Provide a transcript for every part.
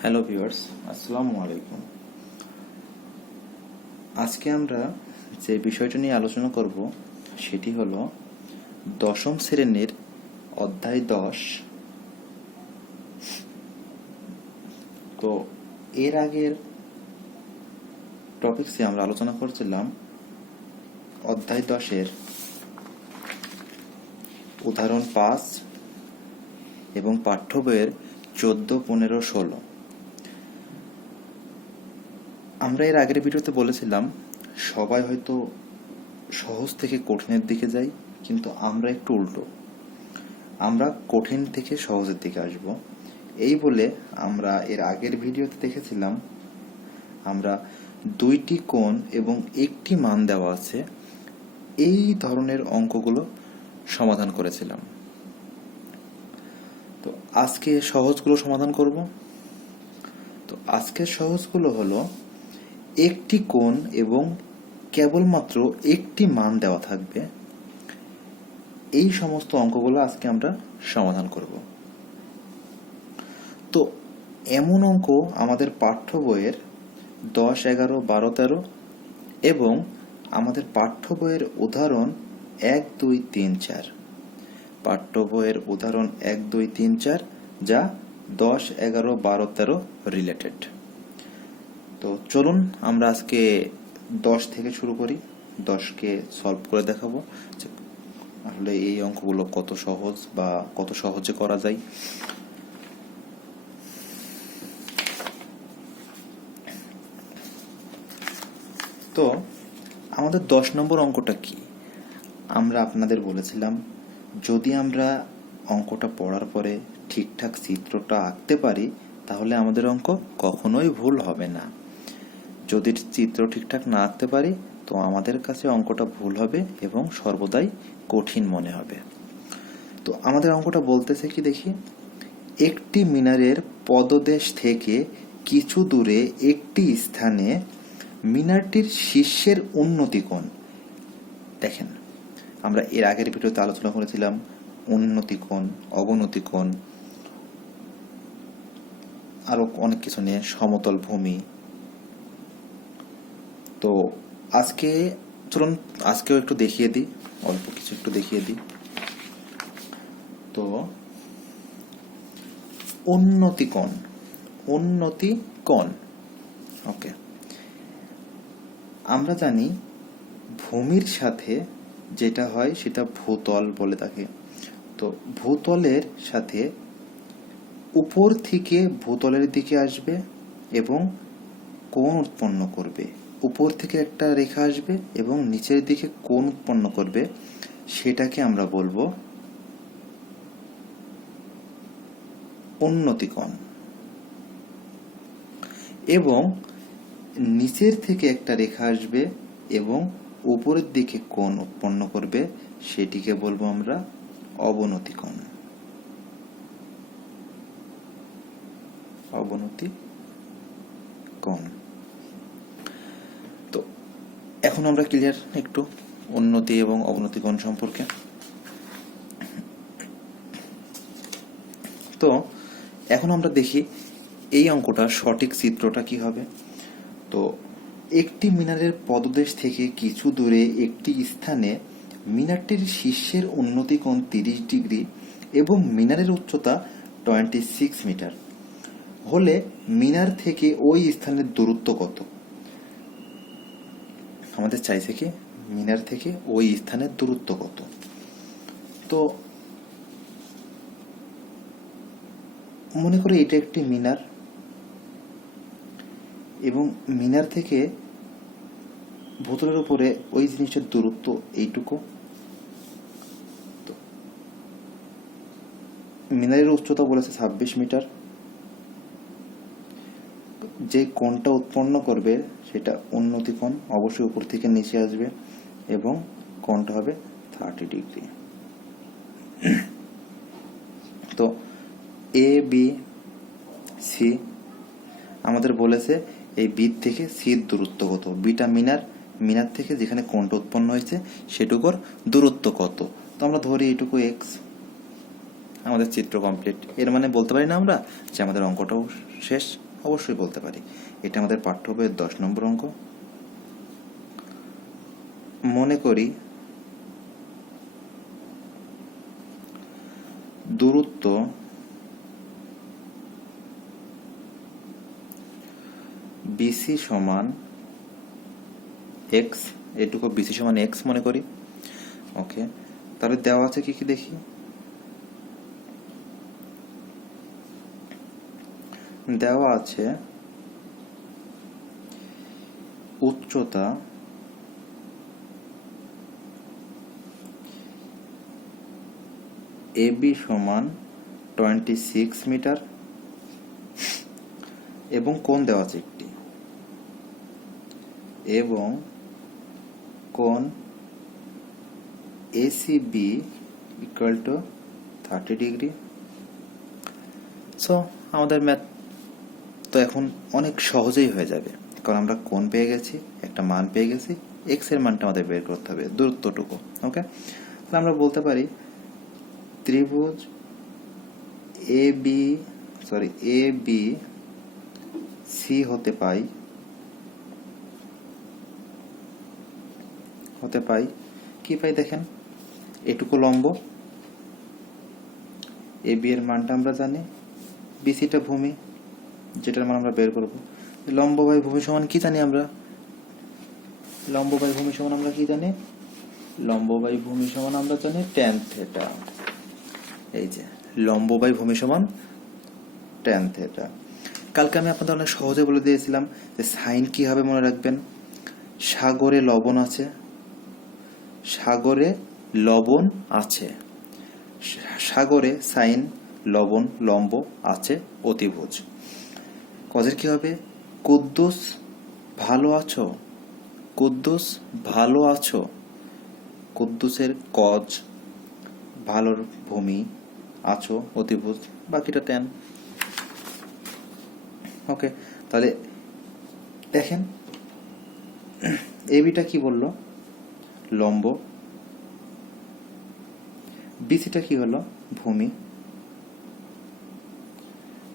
Hello viewers, আসসালামু আলাইকুম। আজকে আমরা যে বিষয়টা নিয়ে আলোচনা করব সেটি হলো দশম শ্রেণীর অধ্যায় 10। তো এর আগের টপিকসে আমরা আলোচনা করছিলাম অধ্যায় 10-এর উদাহরণ 5 এবং পাঠ্য বইয়ের 14, 15, 16। আমরা এর আগের ভিডিওতে বলেছিলাম সবাই হয়তো সহজ থেকে কঠিনের দিকে যাই, কিন্তু আমরা একটু উল্টো, আমরা কঠিন থেকে সহজের দিকে আসব। এই বলে আমরা এর আগের ভিডিওতে দেখেছিলাম আমরা 2টি কোণ এবং একটি মান দেওয়া আছে এই ধরনের অঙ্কগুলো সমাধান করেছিলাম। তো আজকে সহজগুলো সমাধান করব। তো আজকের সহজগুলো হলো একটি কোণ এবং কেবলমাত্র একটি মান দেওয়া থাকবে, এই সমস্ত অঙ্কগুলো আজকে আমরা সমাধান করব। তো এমন অঙ্ক আমাদের পাঠ্য বইয়ের 10, 11, 12, 13 এবং আমাদের পাঠ্য বইয়ের উদাহরণ 1, 2, 3, 4, পাঠ্য বইয়ের উদাহরণ 1, 2, 3, 4 যা 10, 11, 12, 13 রিলেটেড। তো চলুন আমরা আজকে 10 থেকে শুরু করি। 10কে সলভ করে দেখাবো যে আসলে এই অঙ্কগুলো কত সহজ বা কত সহজে করা যায়। তো আমাদের 10 নম্বর অঙ্কটা কি? আমরা আপনাদের বলেছিলাম যদি আমরা অঙ্কটা পড়ার পরে ঠিকঠাক চিত্রটা আঁকতে পারি তাহলে আমাদের অঙ্ক কখনোই ভুল হবে না। যদি চিত্র ঠিকঠাক না আঁকতে পারি তো আমাদের কাছে অঙ্কটা ভুল হবে এবং সর্বদাই কঠিন মনে হবে। তো আমাদের অঙ্কটা বলতেছে কি দেখি, একটি মিনারের পদদেশ থেকে কিছু দূরে একটি স্থানে মিনারটির শীর্ষের উন্নতি কোণ। দেখেন, আমরা এর আগের ভিডিওতে আলোচনা করেছিলাম উন্নতি কোণ, অবনতি কোণ, আরো অনেক কিছু নিয়ে, সমতল ভূমি। তো আজকে চলুন আজকেও একটু দেখিয়ে দিই, অল্প কিছু একটু দেখিয়ে দিই। তো উন্নতি কোণ, ওকে। আমরা জানি ভূমির সাথে যেটা হয় সেটা ভূতল বলে থাকে। তো ভূতলের সাথে উপর থেকে ভূতলের দিকে আসবে এবং কোণ উৎপন্ন করবে। উপর থেকে একটা রেখা আসবে এবং নিচের দিকে কোণ উৎপন্ন করবে, সেটাকে আমরা বলবো উন্নতি কোণ। এবং নিচের থেকে একটা রেখা আসবে এবং উপরের দিকে কোণ উৎপন্ন করবে, সেটিকে বলবো আমরা অবনতি কোণ। অবনতি কোণ। তো এখন আমরা ক্লিয়ার একটু উন্নতি এবং অবনতি কোণ সম্পর্কে। তো এখন আমরা দেখি এই অঙ্কটার সঠিক চিত্রটা কি হবে। তো একটি মিনারের পদদেশ থেকে কিছু দূরে একটি স্থানে মিনারটির শীর্ষের উন্নতি কোণ 30 ডিগ্রি এবং মিনারের উচ্চতা 26 মিটার হলে মিনার থেকে ওই স্থানের দূরত্ব কত? আমাদের চাইছে কি মিনার থেকে ওই স্থানের দূরত্ব কত। তো মনে করি এটা একটি মিনার এবং মিনার থেকে ভূতলের উপরে ওই জিনিসটার দূরত্ব এইটুকু। মিনারের উচ্চতা বলেছে 26 মিটার। যে কোণটা উৎপন্ন করবে সেটা উন্নতি কোণ, অবশ্যই উপর থেকে নিচে আসবে এবং কোণটা হবে 30 ডিগ্রি। তো এ বি সি আমাদের বলেছে এই বি থেকে সির দূরত্ব কত। বিটা মিনার থেকে যেখানে কোণটা উৎপন্ন হয়েছে সেটুকুর দূরত্ব কত। তো আমরা ধরি এইটুকু এক্স। আমাদের চিত্র কমপ্লিট। এর মানে বলতে পারি না আমরা যে আমাদের অঙ্কটাও শেষ। অবশ্যই বলতে পারি। এটা আমাদের পাঠ্য বইয়ের 10 নম্বর অঙ্ক। মনে করি দূরত্ব বিসি সমান এক্স, এটুকু বিসি সমান এক্স মনে করি। ওকে, তাহলে দেওয়া আছে কি কি দেখি। দেওয়া আছে উচ্চতা এবি সমান 26 মিটার এবং কোণ দেওয়া আছে একটি, এবং কোণ ACB equal to 30 degree. So আমাদের ম্যাথ তো এখন অনেক সহজেই হয়ে যাবে, কারণ আমরা কোণ পেয়ে গেছি, একটা মান পেয়ে গেছি, এক্স এর মানটা আমাদের বের করতে হবে, দূরত্বটুকু। ওকে, তাহলে আমরা বলতে পারি ত্রিভুজ এ বি সি হতে পাই কি পাই দেখেন, এটুকু লম্ব, এ বি এর মানটা আমরা জানি, বিসিটা ভূমি যেটার মান আমরা বের করব। লম্ব বাই ভূমি সমান কি জানি আমরা, লম্ব বাই ভূমি সমান আমরা কি জানি, লম্ব বাই ভূমি সমান আমরা জানি ট্যান থিটা। এই যে লম্ব বাই ভূমি সমান ট্যান থিটা। কালকে আমি আপনাদের অনেক সহজে বলে দিয়েছিলাম যে সাইন কি হবে মনে রাখবেন। সাগরে লবণ আছে, সাগরে লবণ আছে, সাগরে সাইন লবণ লম্ব আছে অতিভুজ। কজের কি হবে, কুদ্দুস ভালো আছো, কুদ্দুস ভালো আছো, কুদ্দুসের কজ, ভালোর ভূমি, আছো অতিভুজ, বাকিটা ট্যান। ওকে, তাহলে দেখেন এবিটা কি বললো, লম্ব, বিসিটা কি হলো, ভূমি।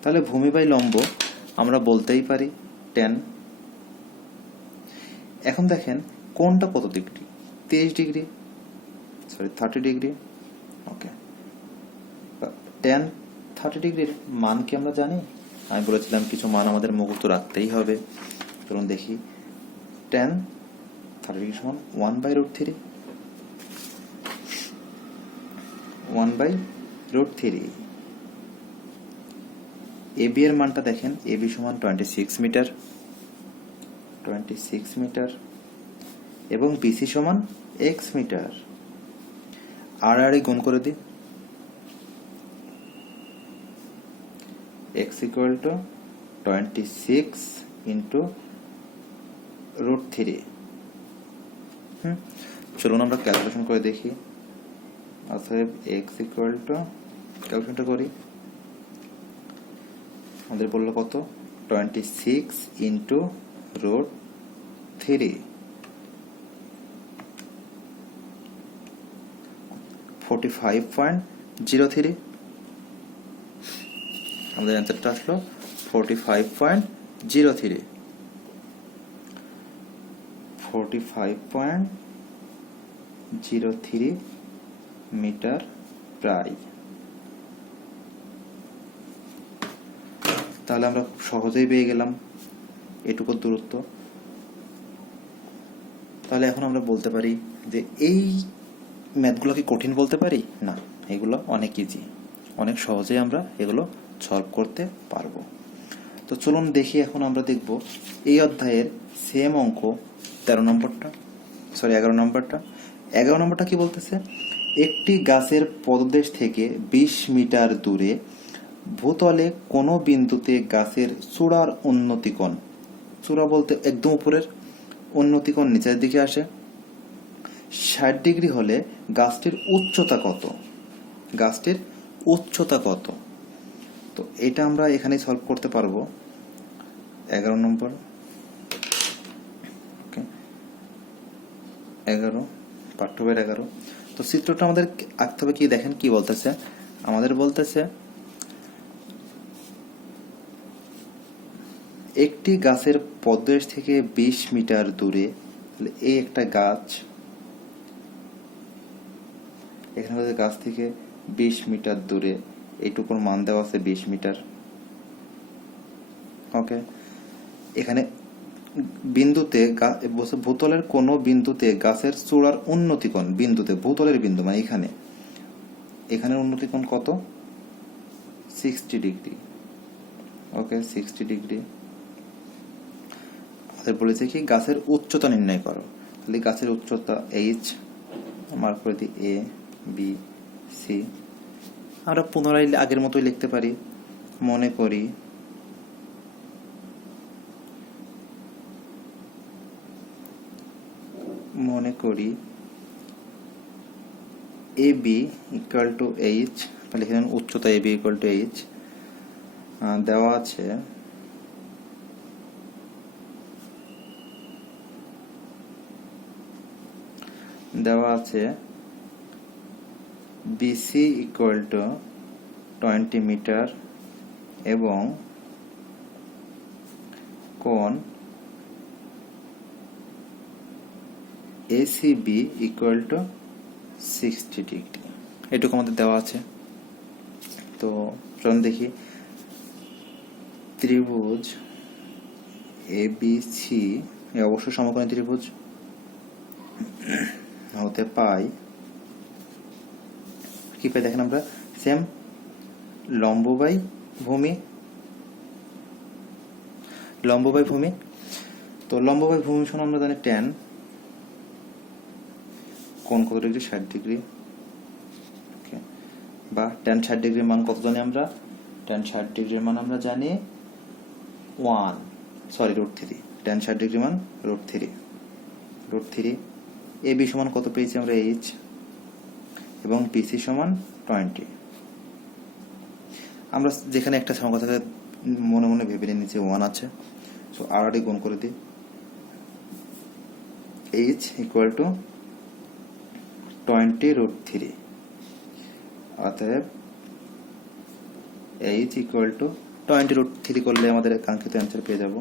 তাহলে ভূমি বাই লম্ব আমরা বলতেই পারি ট্যান। এখন দেখেন কোণটা কত ডিগ্রি, 30 ডিগ্রি। ওকে, ট্যান 30 ডিগ্রির মান কি আমরা জানি? আমি বলেছিলাম কিছু মান আমাদের মুখস্থ রাখতেই হবে। চলুন দেখি, ট্যান 30 ডিগ্রি সমান 1/√3, 1/√3। এবি এর মানটা দেখেন, এবি সমান 26 মিটার এবং বিসি সমান এক্স মিটার। আর গুণ করে দিই, x equal to 26 into √3। চলুন আমরা ক্যালকুলেশন করে দেখি। অতএব x equal to, ক্যালকুলেশনটা করি, আমাদের বললো কত, 26 into √3, 45.03। আমাদের অ্যান্সারটা আসলো 45.03, 45.03 মিটার প্রায়। তাহলে আমরা খুব সহজেই পেয়ে গেলাম এটুকু দূরত্ব। তাহলে এখন আমরা বলতে পারি যে এই ম্যাথগুলো কি কঠিন বলতে পারি না, এগুলো অনেক ইজি, অনেক সহজেই আমরা এগুলো সলভ করতে পারবো। তো চলুন দেখি, এখন আমরা দেখব এই অধ্যায়ের সেম অঙ্ক 11 নম্বরটা। 11 নম্বরটা কি বলতেছে, একটি গাছের পদদেশ থেকে 20 মিটার দূরে ভূতলে কোনো বিন্দুতে গাছের চূড়ার উন্নতিকোণ, চূড়া বলতে একদম উপরের, উন্নতিকোণ নিচের দিকে আসে 60 ডিগ্রি হলে গাছটির উচ্চতা কত, গাছটির উচ্চতা কত। তো এটা আমরা এখানে সলভ করতে পারবো। 11 নম্বর, ওকে 11 পাঠ্যবইয়ের 11। তো চিত্রটা আমাদের আঁকতে হবে কি, দেখেন কি বলতেছে, আমাদের বলতেছে একটি গাছের পদদেশ থেকে 20 মিটার দূরে, তাহলে এই একটা গাছ, এখানে গাছ থেকে 20 মিটার দূরে, এইটুকুর মান দেওয়া আছে 20 মিটার। ওকে, এখানে বিন্দুতে ভূতলের কোন বিন্দুতে গাছের চূড়ার উন্নতিকোণ, বিন্দুতে ভূতলের বিন্দু মানে এখানে, এখানে উন্নতিকোণ কত? 60 ডিগ্রি। ওকে, 60 ডিগ্রি। আমাদের বলেছে কি গাছের উচ্চতা নির্ণয় করো, তাহলে গাছের উচ্চতা h, মার্ক করে দিই a b c। আমরা পুনরায় আগের মতোই লিখতে পারি। মনে করি ab ইকুয়াল টু h, তাহলে এখানে উচ্চতা ab ইকুয়াল টু h দেওয়া আছে। BC ইকুয়াল টু 20 মিটার এবং কোণ ACB ইকুয়াল টু 60 ডিগ্রি। এটুকু আমাদের দেওয়া আছে। তো চলুন দেখি, ত্রিভুজ ABC অবশ্যই সমকোণী ত্রিভুজ হতে পাই কি পাই, দেখেন আমরা সেম লম্ব বাই ভূমি। তো লম্ব বাই ভূমি সমান আমরা জানি tan, কোণ কত ডিগ্রি? 60 ডিগ্রি। ওকে, বা tan 60 ডিগ্রির মান কত জানি আমরা? tan 60 ডিগ্রির মান আমরা জানি √3। tan 60 ডিগ্রির মান √3। AB সমান কত পেয়েছি আমরা? h, এবং BC সমান 20। আমরা যেখানে একটা সংখ্যা থাকে মনে মনে ভেবে নিয়ে নিচে 1 আছে, সো আর গুণ করে দিই। h ইকুয়াল টু 20√3, অতএব h ইকুয়াল টু 20√3 করলে আমাদের কাঙ্ক্ষিত অ্যান্সার পেয়ে যাব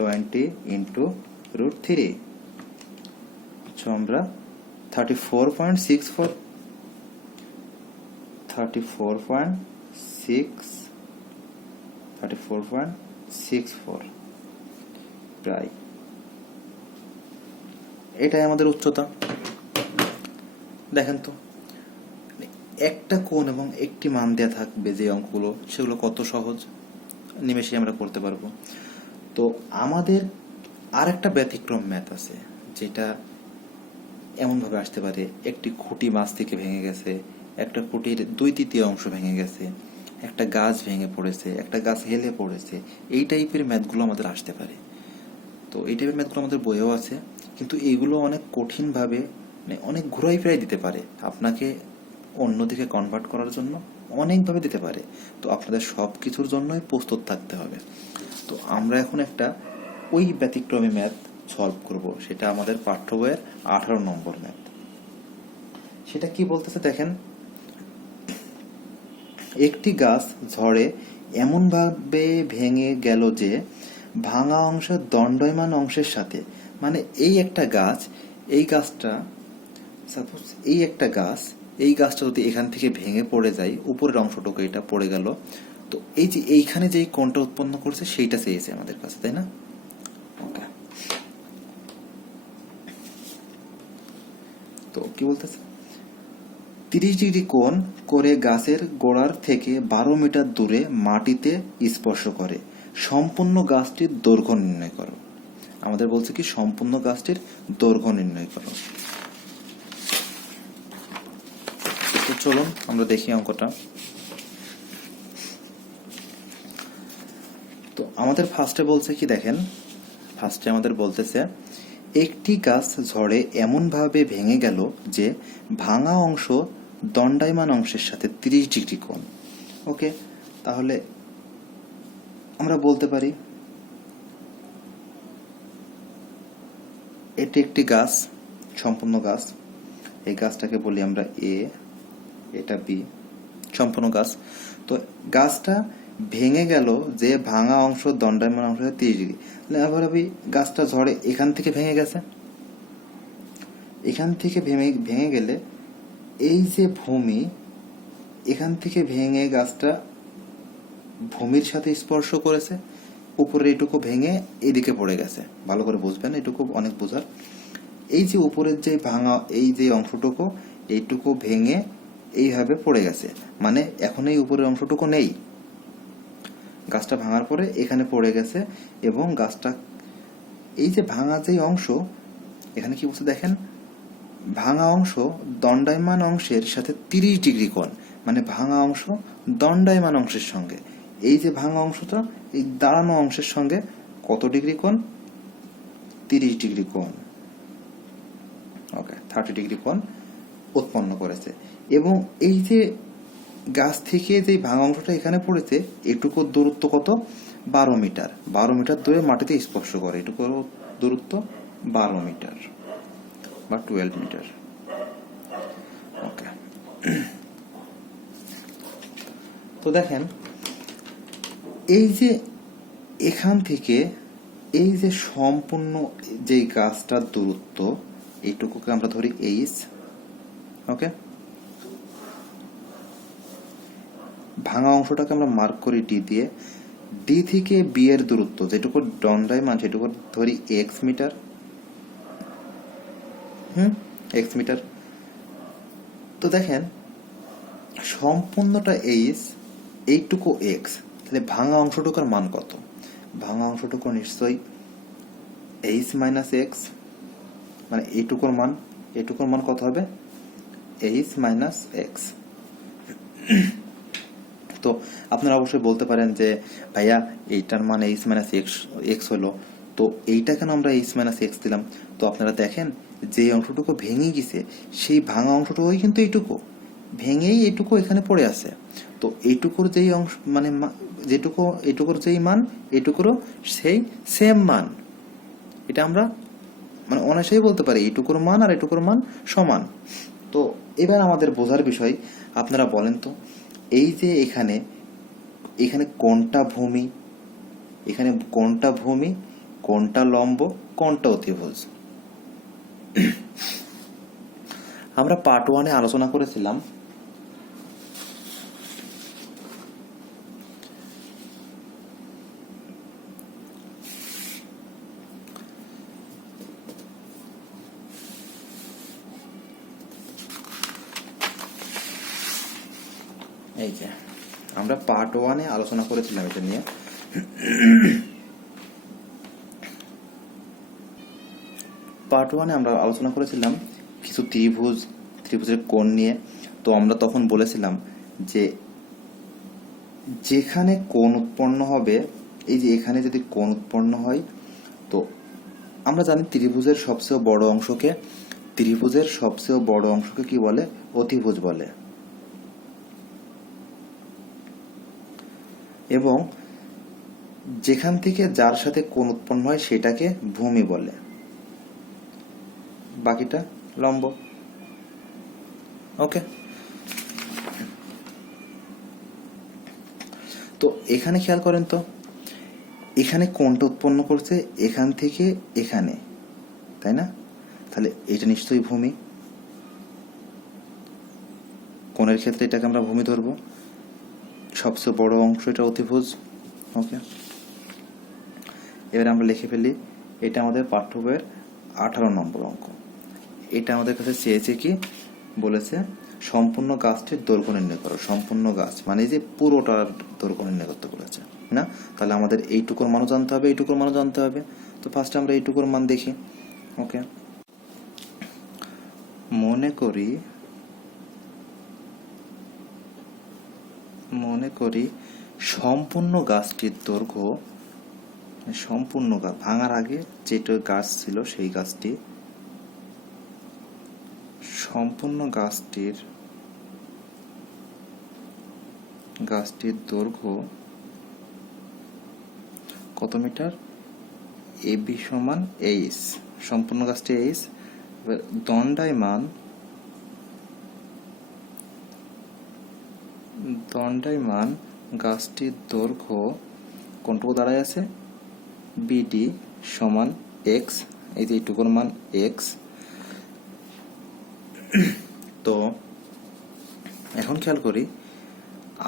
20 ইন্টু √3। সো আমরা 34.64 প্রায় এটাই আমাদের উচ্চতা। দেখেন তো, একটা কোণ এবং একটি মান দেয়া থাকবে, যে অঙ্কগুলো সেগুলো কত সহজ, নিমেষে আমরা করতে পারবো। তো আমাদের আর একটা ব্যতিক্রম ম্যাথ আছে, যেটা এমন ভাবে আসতে পারে, একটি খুঁটি মাছ থেকে ভেঙে গেছে, একটা খুঁটির 2/3 অংশ ভেঙে গেছে, একটা গাছ ভেঙে পড়েছে, একটা গাছ হেলে পড়েছে, এই টাইপের ম্যাথগুলো আমাদের আসতে পারে। তো এই টাইপের ম্যাথগুলো আমাদের বইয়েও আছে, কিন্তু এইগুলো অনেক কঠিন ভাবে, মানে অনেক ঘুরাই ফিরাই দিতে পারে, আপনাকে অন্যদিকে কনভার্ট করার জন্য অনেকভাবে দিতে পারে। তো আপনাদের সব কিছুর জন্যই প্রস্তুত থাকতে হবে। তো আমরা এখন একটা ওই ব্যতিক্রমী ম্যাথ সলভ করব, সেটা আমাদের পাঠ্য বইয়ের 18 নম্বর ম্যাথ। সেটা কি বলতেছে দেখেন, একটি গাছ ঝড়ে এমন ভাবে ভেঙে গেল যে ভাঙা অংশের দণ্ডায়মান অংশের সাথে, মানে এই একটা গাছ, এই গাছটা সাপোজ এই গাছটা যদি এখান থেকে ভেঙে পড়ে যায়, উপরের অংশটুকু এটা পড়ে গেল, তো এই যে এইখানে যে কোণটা উৎপন্ন করছে সেইটা চেয়েছে আমাদের কাছে, তাই না? ওকে, তো কি বলতেছে, 30 ডিগ্রি কোণ করে গাছের গোড়ার থেকে 12 মিটার দূরে মাটিতে স্পর্শ করে সম্পূর্ণ গাছটির দৈর্ঘ্য নির্ণয় করো। আমাদের বলছে কি সম্পূর্ণ গাছটির দৈর্ঘ্য নির্ণয় করো। তো চলুন আমরা দেখি অঙ্কটা। তো আমাদের ফার্স্টে বলছে কি দেখেন, ফার্স্টে আমাদের বলতেছে একটি গাছ ঝড়ে এমন ভাবে ভেঙে গেল যে ভাঙা অংশ দণ্ডায়মান অংশের সাথে 30 ডিগ্রি কোণ। ওকে, তাহলে আমরা বলতে পারি এটি একটি গাছ, সম্পূর্ণ গাছ, এই গাছটাকে বলি আমরা এ, এটা বি, সম্পূর্ণ গাছ। তো গাছটা ভেঙে গেল যে ভাঙা অংশ দণ্ডায়মান অংশ 30 ডিগ্রি, তাহলে আবার আমি গাছটা ঝড়ে এখান থেকে ভেঙে গেছে। এখান থেকে ভেঙে গেলে এই যে ভূমি, এখান থেকে ভেঙে গাছটা ভূমির সাথে স্পর্শ করেছে, উপরে এইটুকু ভেঙে এদিকে পড়ে গেছে। ভালো করে বুঝবেন, এটুকু অনেক বোঝার। এই যে উপরের যে ভাঙা এই যে অংশটুকু, এইটুকু ভেঙে এইভাবে পড়ে গেছে, মানে এখন এই উপরের অংশটুকু নেই, গাছটা ভাঙার পরে এখানে পড়ে গেছে। এবং গাছটা এই যে ভাঙা যে অংশ, এখানে কি বলছে দেখেন, ভাঙা অংশ দণ্ডায়মান অংশের সাথে 30 ডিগ্রি কোণ, মানে ভাঙা অংশ দণ্ডায়মান অংশের সঙ্গে এই যে ভাঙা অংশটা এই দাঁড়ানো অংশের সঙ্গে কত ডিগ্রি কোণ? 30 ডিগ্রি কোণ। ওকে, 30 ডিগ্রি কোণ উৎপন্ন করেছে। এবং এই যে গাছ থেকে যে ভাঙা অংশটা এখানে পড়েছে, এটুকু দূরত্ব কত? 12 মিটার। 12 মিটার দূরে মাটিতে স্পর্শ করে, এটুকু দূরত্ব 12 মিটার বা 12 মিটার। ওকে, তো দেখেন এই যে এখান থেকে এই যে সম্পূর্ণ যে গাছটার দূরত্ব, এইটুকুকে আমরা ধরি এইচ। ওকে, ভাঙা অংশটাকে আমরা মার্ক করি ডি দিয়ে। ডি থেকে বি এর দূরত্ব যেটুকু দণ্ডায়মান সেটুকু ধরি এক্স মিটার। X metre. তো দেখেন সম্পূর্ণটা এইচ, এইটুকু এক্স, তাহলে ভাঙা অংশটুকুর মান কত? ভাঙা অংশটুকু নিশ্চয়ই এইচ মাইনাস এক্স, মানে এইটুকুর মান কত হবে? H minus x. তো আপনারা অবশ্যই বলতে পারেন যে ভাইয়া এইটার মান এইচ মাইনাস এক্স হলো, তো এইটা কেন আমরা এইচ মাইনাস এক্স দিলাম? তো আপনারা দেখেন যে অংশটুকু ভেঙে গেছে, সেই ভাঙা অংশটুকুই কিন্তু এইটুকু ভেঙেই এইটুকু এখানে পড়ে আছে। তো এইটুকুর যেই অংশ মানে এইটুকুর যেই মান, এইটুকুরও সেই সেম মান। এটা আমরা মানে অনায়াসেই বলতে পারি এইটুকুর মান আর এইটুকুর মান সমান। তো এবার আমাদের বোঝার বিষয়, আপনারা বলেন তো, এই যে এখানে কোনটা ভূমি, এখানে কোনটা ভূমি, কোনটা লম্ব, কোনটা অতিভুজ? আমরা পার্ট 1-এ আলোচনা করেছিলাম এই যে আমরা পার্ট 1-এ আলোচনা করেছিলাম এটা নিয়ে। পার্ট 1-এ আমরা আলোচনা করেছিলাম কিছু ত্রিভুজের কোণ নিয়ে। তো আমরা তখন বলেছিলাম যে যেখানে কোণ উৎপন্ন হবে, এই যে এখানে যদি কোণ উৎপন্ন হয়, তো আমরা জানি ত্রিভুজের সবচেয়ে বড় অংশকে কি বলে? অতিভুজ বলে। এবং যেখান থেকে যার সাথে কোণ উৎপন্ন হয় সেটাকে ভূমি বলে, বাকিটা লম্ব। ওকে, তো এখানে খেয়াল করেন তো, এখানে কোণটা উৎপন্ন করছে এখান থেকে এখানে, তাই না? তাহলে এটা নিশ্চয়ই ভূমি। কোণের ক্ষেত্রে এটাকে আমরা ভূমি ধরবো, সবচেয়ে বড় অংশ এটা অতিভুজ। ওকে, এবার আমরা লিখে ফেলি, এটা আমাদের পাঠ্য বইয়ের 18 নম্বর অঙ্ক। এটা আমাদের কাছে চেয়েছে কি, বলেছে সম্পূর্ণ গাছটির দৈর্ঘ্য নির্ণয় করো। সম্পূর্ণ গাছ মানে যে পুরোটার দৈর্ঘ্য নির্ণয় করতে বলেছে না? তাহলে আমাদের এইটুকুর মানও জানতে হবে, এইটুকুর মানও জানতে হবে। তো ফার্স্টে আমরা এইটুকুর মান দেখি। ওকে, মনে করি সম্পূর্ণ গাছটির দৈর্ঘ্য, সম্পূর্ণ গাছ ভাঙার আগে যেটা গাছ ছিল সেই গাছটি, সম্পূর্ণ গাছটির দৈর্ঘ্য কত মিটার? এবি সমান এইচ, সম্পূর্ণ গাছটি এইচ। দণ্ডায়মান গাছটির দৈর্ঘ্য কোনটুকু দাঁড়ায় আছে, বিডি সমান এক্স, এই যে এইটুকুর মান এক্স। তো এখন খেয়াল করি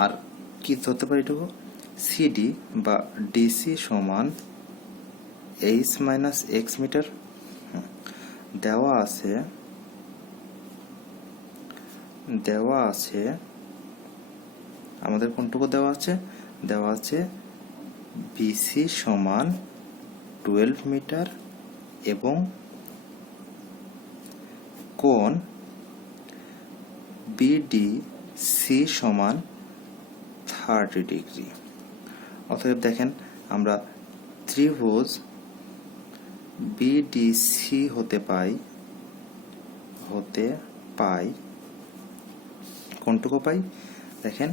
আর কি ধরতে পারি, এটুকু সিডি বা ডিসি সমান এইচ মাইনাস এক্স মিটার দেওয়া আছে আমাদের কোনটুকু দেওয়া আছে বিসি সমান 12 মিটার এবং কোণ বিডিসি সমান 30 ডিগ্রি। অতএব দেখেন আমরা ত্রিভুজ বিডিসি হতে পাই কোনটুকু পাই, দেখেন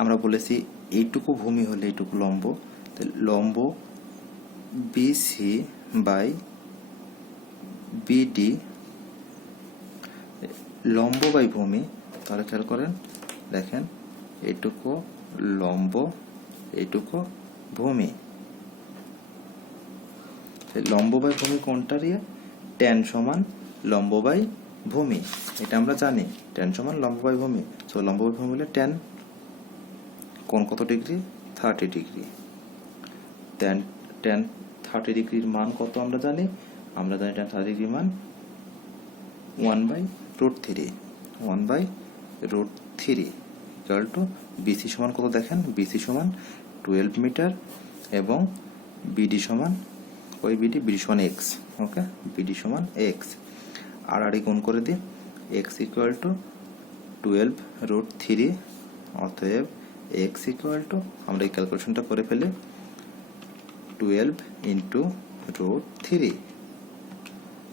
আমরা বলেছি এইটুকু ভূমি হলে এইটুকু লম্ব, লম্ব বিসি বাই বিডি, লম্ব বাই ভূমি। তাহলে খেয়াল করেন, দেখেন এইটুকু লম্ব, এইটুকু ভূমি। লম্ব বাই ভূমি কোনটা দিয়ে, ট্যান সমান লম্ব বাই ভূমি, এটা আমরা জানি ট্যান সমান লম্ব বাই ভূমি। তো লম্ব বাই ভূমি হলে ট্যান, কোণ কত ডিগ্রি, 30 ডিগ্রি। ট্যান 30 ডিগ্রির মান কত আমরা জানি ট্যান 30 ডিগ্রির মান 1/√3 ইকুয়াল টু বিসি সমান কত, দেখেন বিসি সমান 12 মিটার এবং বিডি সমান বিডি সমান এক্স। ওকে, বিডি সমান এক্স, আর গুণ করে দিই, এক্স ইকুয়াল টু 12√3। অতএব এক্স ইকুয়াল টু, আমরা এই ক্যালকুলেশনটা করে ফেলে, 12 ইন্টু √3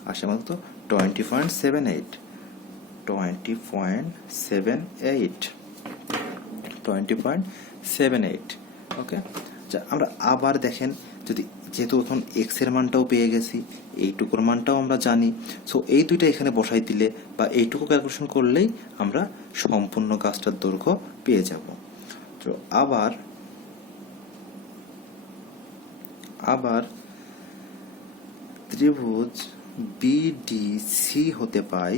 আসে আমাদের 20.78। ওকে, আমরা আবার দেখেন, যেহেতু এখন এক্স এর মানটাও পেয়ে গেছি, এইটুকুর মানটাও আমরা জানি, সো এই দুইটা এখানে বসাই দিলে বা এইটুকু ক্যালকুলেশন করলেই আমরা সম্পূর্ণ গাছটার দৈর্ঘ্য পেয়ে যাব। তো আবার ত্রিভুজ বিডিসি হতে পাই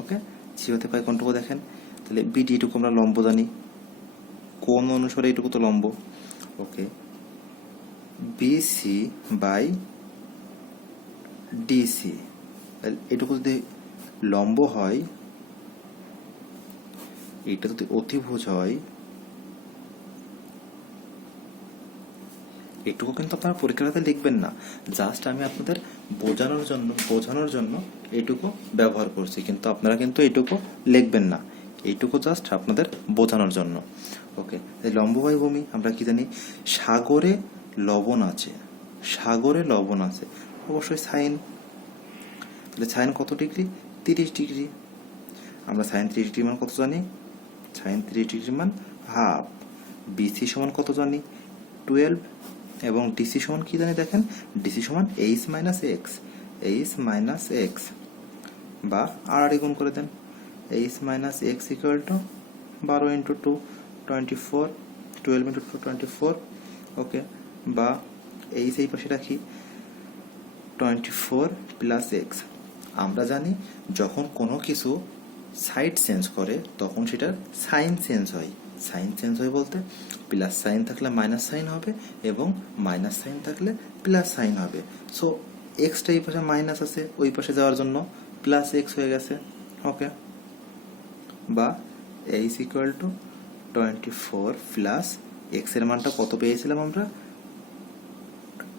ওকে, সি হতে পাই কোনটুকু, দেখেন তাহলে বিডি এটুকু আমরা লম্ব জানি, কোণ অনুসারে এইটুকু তো লম্ব। ওকে, বিসি বাই ডিসি, এটুকু যদি লম্ব হয়, এটা যদি অতিভুজ হয়, এটুকু কিন্তু আপনারা পরীক্ষাতে লিখবেন না, জাস্ট আমি আপনাদের বোঝানোর জন্য এইটুকু ব্যবহার করছি, কিন্তু আপনারা কিন্তু এইটুকু লিখবেন না, এইটুকু জাস্ট আপনাদের বোঝানোর জন্য। ওকে, লম্ব বাই ভূমি আমরা কি জানি, সাগরে লবণ আছে, অবশ্যই সাইন, তাহলে সাইন কত ডিগ্রি, 30 ডিগ্রি। আমরা সাইন 30 ডিগ্রি মান কত জানি, সাইন 30 ডিগ্রি মান হাফ। বিসি সমান কত জানি, 12, এবং ডিসি সমান কি জানি, দেখেন ডিসি সমান এইচ মাইনাস এক্স, বা আর গুণ করে দেন, H minus X equal to 12 into 2 24, 12 into 2 24। Okay, বা এইচ এই পাশে রাখি, 24 প্লাস এক্স। আমরা জানি যখন কোনো কিছু সাইড চেঞ্জ করে তখন সেটার সাইন চেঞ্জ হয় বলতে প্লাস সাইন থাকলে মাইনাস সাইন হবে এবং মাইনাস সাইন থাকলে প্লাস সাইন হবে। সো এক্সটা এই পাশে মাইনাস আছে, ওই পাশে যাওয়ার জন্য প্লাস এক্স হয়ে গেছে। ওকে, বা H equal to 24 plus x এর মানটা কত পেয়েছিলাম আমরা,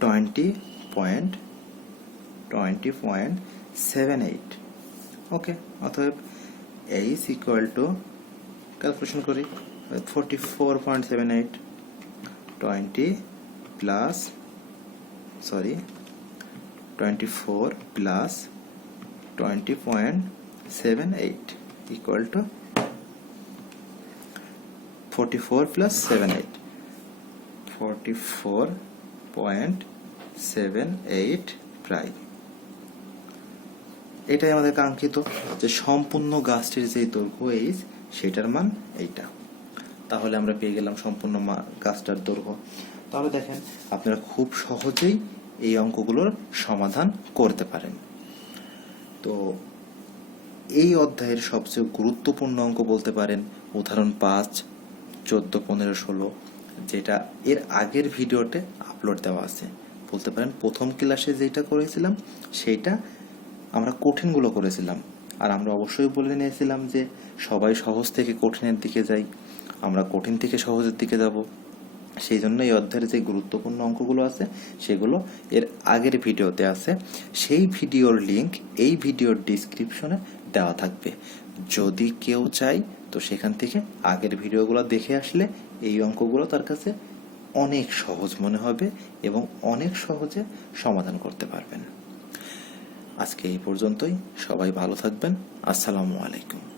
20.78। ওকে, অতএব এইচ ইকুয়াল টু, ক্যালকুলেশন করি, 44.78, 24 প্লাস 20.78 ইকুয়াল টু 44 প্লাস 78, 44.78 প্রায়। এটাই আমাদের কাঙ্ক্ষিত, যে সম্পূর্ণ গাছটির যে দৈর্ঘ্য এইচ সেটার মান এইটা। তাহলে আমরা পেয়ে গেলাম সম্পূর্ণ গাছটার দৈর্ঘ্য। তাহলে দেখেন আপনারা খুব সহজেই এই অঙ্কগুলোর সমাধান করতে পারেন। তো এই অধ্যায়ের সবচেয়ে গুরুত্বপূর্ণ অঙ্ক বলতে পারেন উদাহরণ 5, 14, 15, 16, যেটা এর আগের ভিডিওতে আপলোড দেওয়া আছে। বলতে পারেন প্রথম ক্লাসে যেটা করেছিলাম সেইটা আমরা কঠিনগুলো করেছিলাম, আর আমরা অবশ্যই বলে নিয়েছিলাম যে সবাই সহজ থেকে কঠিনের দিকে যাই, আমরা কঠিন থেকে সহজের দিকে যাব। সেই জন্য এই অধ্যায়ের যে গুরুত্বপূর্ণ অঙ্কগুলো আছে সেগুলো এর আগের ভিডিওতে আছে। সেই ভিডিওর লিংক এই ভিডিওর ডিসক্রিপশনে দেওয়া থাকবে। যদি কেউ চায় তো সেখান থেকে আগের ভিডিওগুলো দেখে আসলে এই অঙ্কগুলো তার কাছে অনেক সহজ মনে হবে এবং অনেক সহজে সমাধান করতে পারবেন। আজকে এই পর্যন্তই। সবাই ভালো থাকবেন। আসসালামু আলাইকুম।